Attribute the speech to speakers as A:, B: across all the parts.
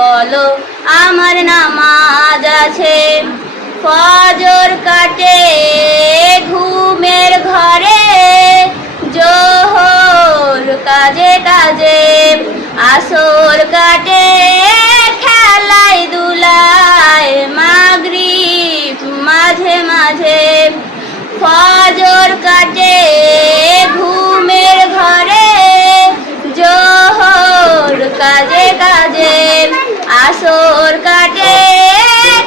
A: বলো, আমার নামাজ আছে। ফজর কাটে ঘুমের ঘরে, জোহর কাজে কাজে, আসর কাটে খেলায় দুলায়, মাগরিব মাঝে মাঝে। ফজর কাটে আসর কাটে,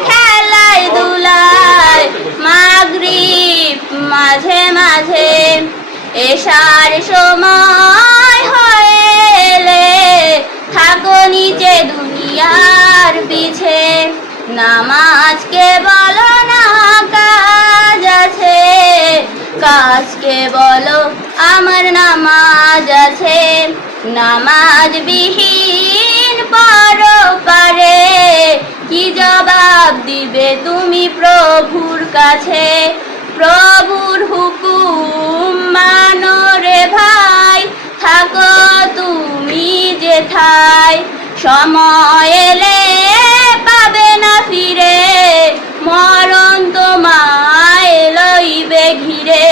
A: খেলায় দুলায়, মাগরিব মাঝে মাঝে। এসার সময় হয়েলে থাকো নিচে দুনিয়ার পিছে। নামাজকে বলো না, কাজ আছে। কাজকে বলো, আমার নামাজ আছে। নামাজ বিহীন জবাব দিবে তুমি প্রভুর কাছে। প্রভুর হুকুম মানো রে ভাই, থাকো তুমি যেথায়। সময় এলে পাবে না ফিরে, মরণ তোমায় লইবে ঘিরে।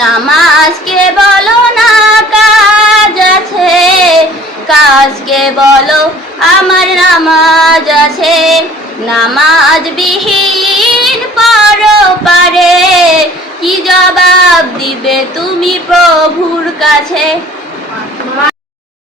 A: নামাজকে বলো না নামাজ বিহীন পর পারে কি জবাব দিবে তুমি প্রভুর কাছে?